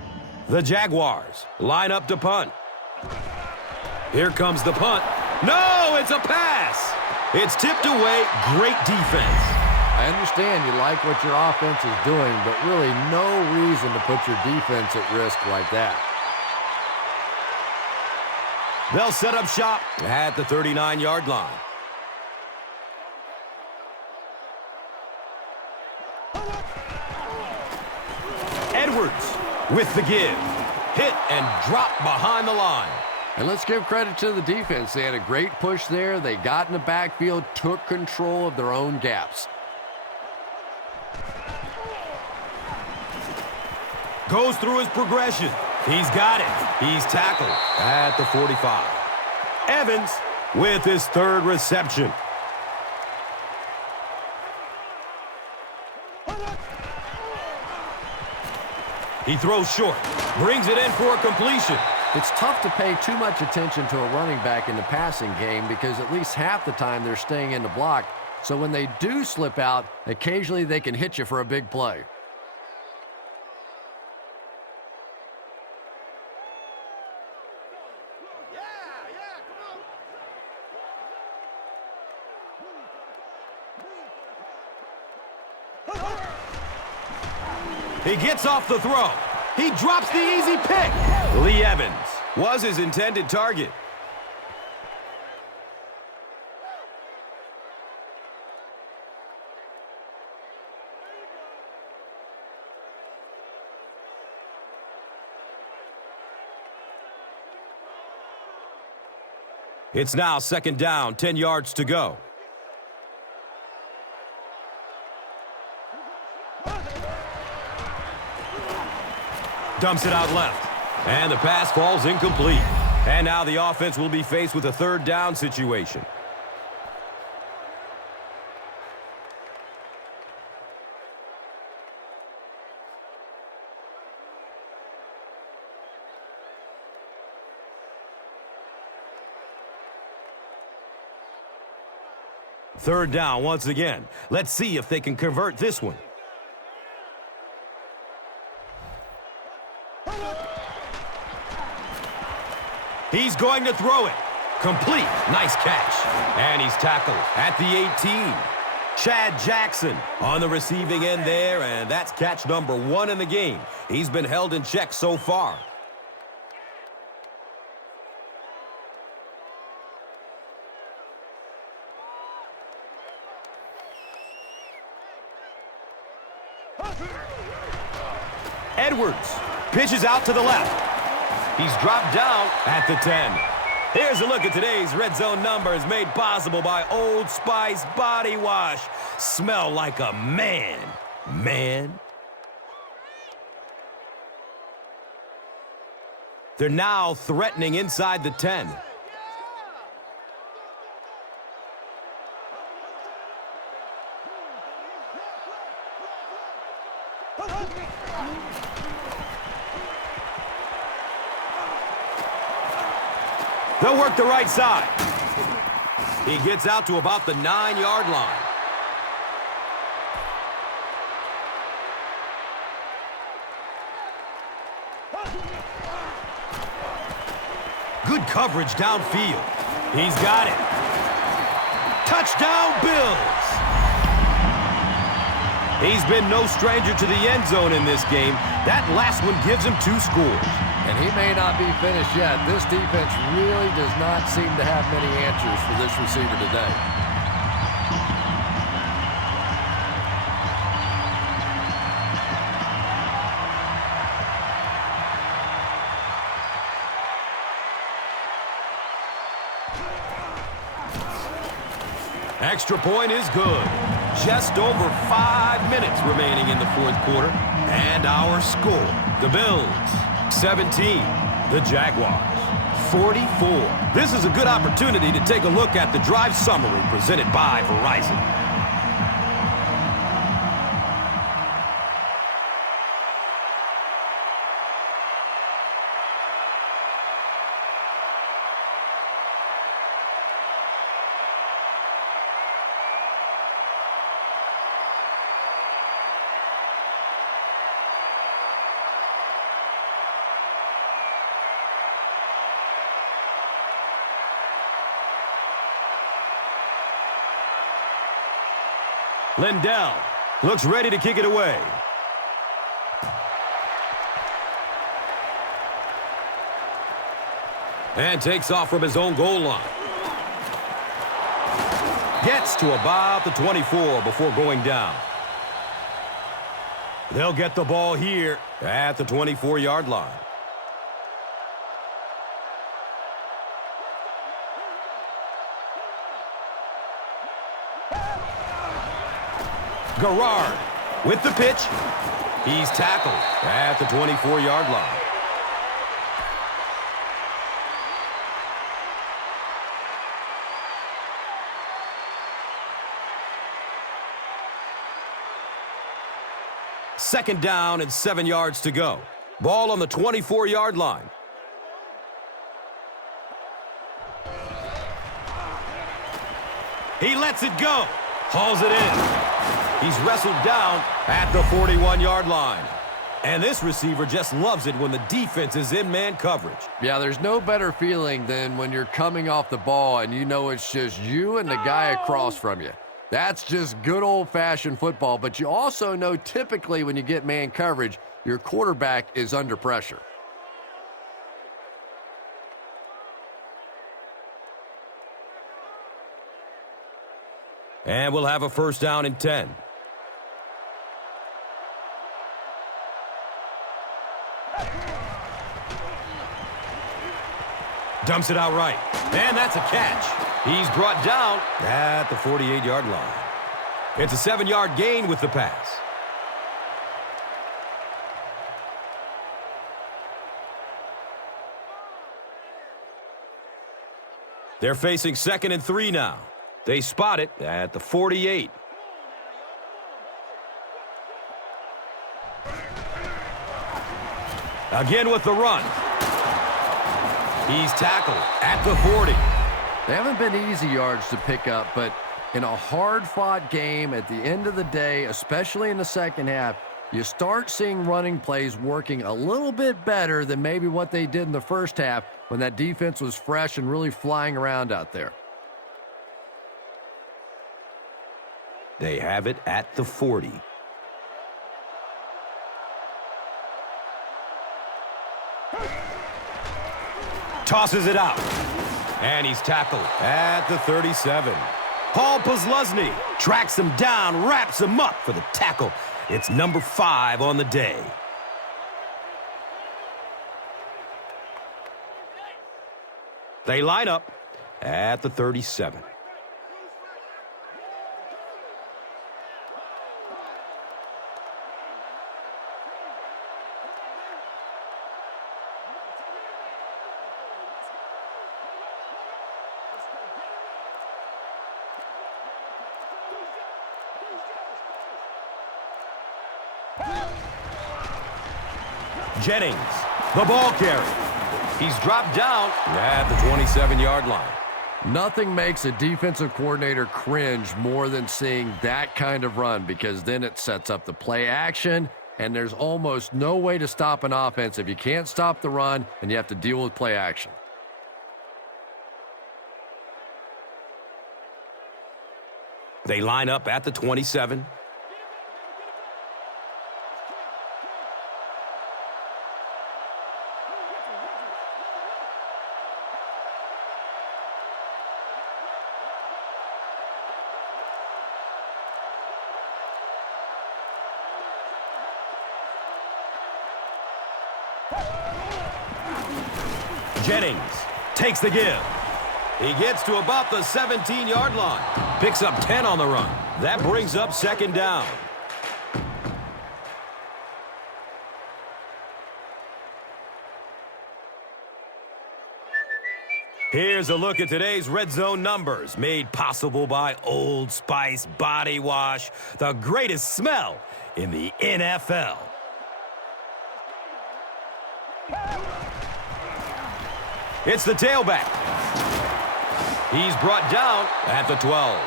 The Jaguars line up to punt. Here comes the punt. No, it's a pass. It's tipped away. Great defense. I understand you like what your offense is doing, but really no reason to put your defense at risk like that. They'll set up shop at the 39-yard line. Edwards with the give. Hit and drop behind the line. And let's give credit to the defense. They had a great push there. They got in the backfield, took control of their own gaps. Goes through his progression. He's got it. He's tackled at the 45. Evans with his third reception. He throws short. Brings it in for a completion. It's tough to pay too much attention to a running back in the passing game because at least half the time they're staying in the block. So when they do slip out, occasionally they can hit you for a big play. He gets off the throw. He drops the easy pick. Lee Evans was his intended target. It's now second down, 10 yards to go. Dumps it out left. And the pass falls incomplete. And now the offense will be faced with a third down situation. Third down once again. Let's see if they can convert this one. He's going to throw it. Complete. Nice catch. And he's tackled at the 18. Chad Jackson on the receiving end there, and that's catch number 1 in the game. He's been held in check so far. Edwards pitches out to the left. He's dropped down at the 10. Here's a look at today's Red Zone numbers made possible by Old Spice Body Wash. Smell like a man, man. They're now threatening inside the 10. They'll work the right side. He gets out to about the 9-yard line. Good coverage downfield. He's got it. Touchdown, Bills. He's been no stranger to the end zone in this game. That last one gives him 2 scores. And he may not be finished yet. This defense really does not seem to have many answers for this receiver today. Extra point is good. Just over 5 minutes remaining in the fourth quarter. And our score, the Bills 17, the Jaguars 44. This is a good opportunity to take a look at the drive summary presented by Verizon. Lindell looks ready to kick it away. And takes off from his own goal line. Gets to about the 24 before going down. They'll get the ball here at the 24-yard line. Garrard with the pitch. He's tackled at the 24-yard line. Second down and 7 yards to go. Ball on the 24-yard line. He lets it go. Hauls it in. He's wrestled down at the 41-yard line. And this receiver just loves it when the defense is in man coverage. Yeah, there's no better feeling than when you're coming off the ball and you know it's just you and the guy across from you. That's just good old-fashioned football, but you also know typically when you get man coverage, your quarterback is under pressure. And we'll have a first down and 10. Dumps it out right. And that's a catch. He's brought down at the 48-yard line. It's a 7-yard gain with the pass. They're facing 2nd and 3 now. They spot it at the 48. Again with the run. He's tackled at the 40. They haven't been easy yards to pick up, but in a hard-fought game at the end of the day, especially in the second half, you start seeing running plays working a little bit better than maybe what they did in the first half when that defense was fresh and really flying around out there. They have it at the 40. Tosses it out. And he's tackled at the 37. Paul Posluszny tracks him down, wraps him up for the tackle. It's number 5 on the day. They line up at the 37. Jennings, the ball carrier. He's dropped down at the 27-yard line. Nothing makes a defensive coordinator cringe more than seeing that kind of run, because then it sets up the play action, and there's almost no way to stop an offense if you can't stop the run and you have to deal with play action. They line up at the 27. Jennings takes the give. He gets to about the 17-yard line. Picks up 10 on the run. That brings up 2nd down. Here's a look at today's Red Zone numbers, made possible by Old Spice Body Wash, the greatest smell in the NFL. It's the tailback. He's brought down at the 12.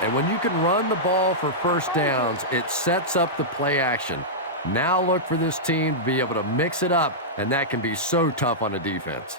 And when you can run the ball for first downs, it sets up the play action. Now look for this team to be able to mix it up, and that can be so tough on a defense.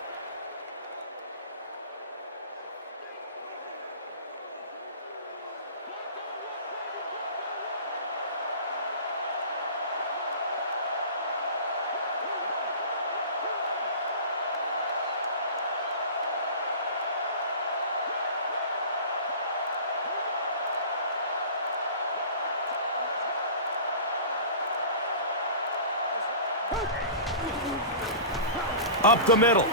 Up the middle.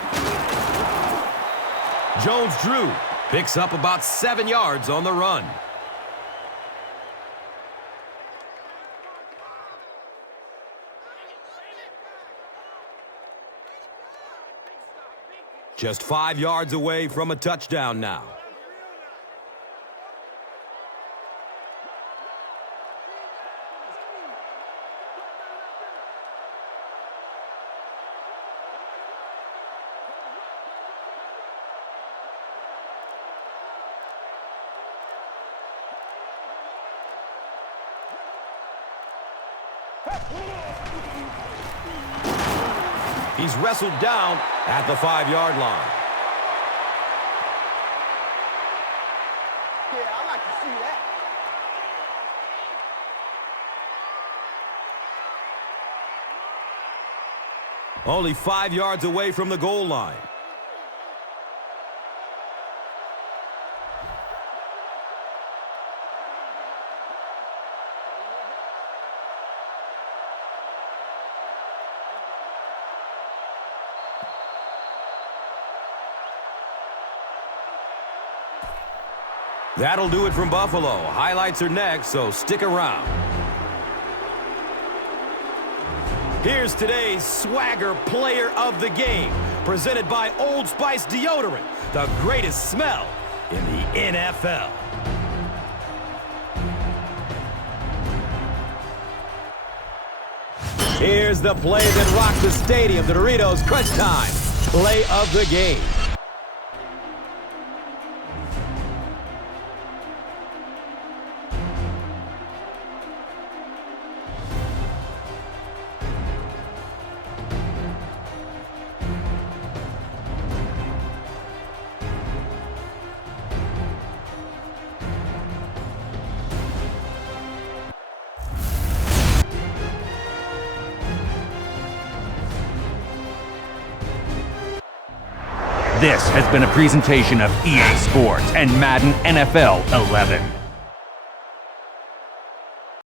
Jones-Drew picks up about 7 yards on the run. Just 5 yards away from a touchdown now. He's wrestled down at the 5-yard line. Yeah, I like to see that. Only 5 yards away from the goal line. That'll do it from Buffalo. Highlights are next, so stick around. Here's today's Swagger Player of the Game, presented by Old Spice Deodorant, the greatest smell in the NFL. Here's the play that rocked the stadium, the Doritos Crunch Time Play of the Game. This has been a presentation of EA Sports and Madden NFL 11.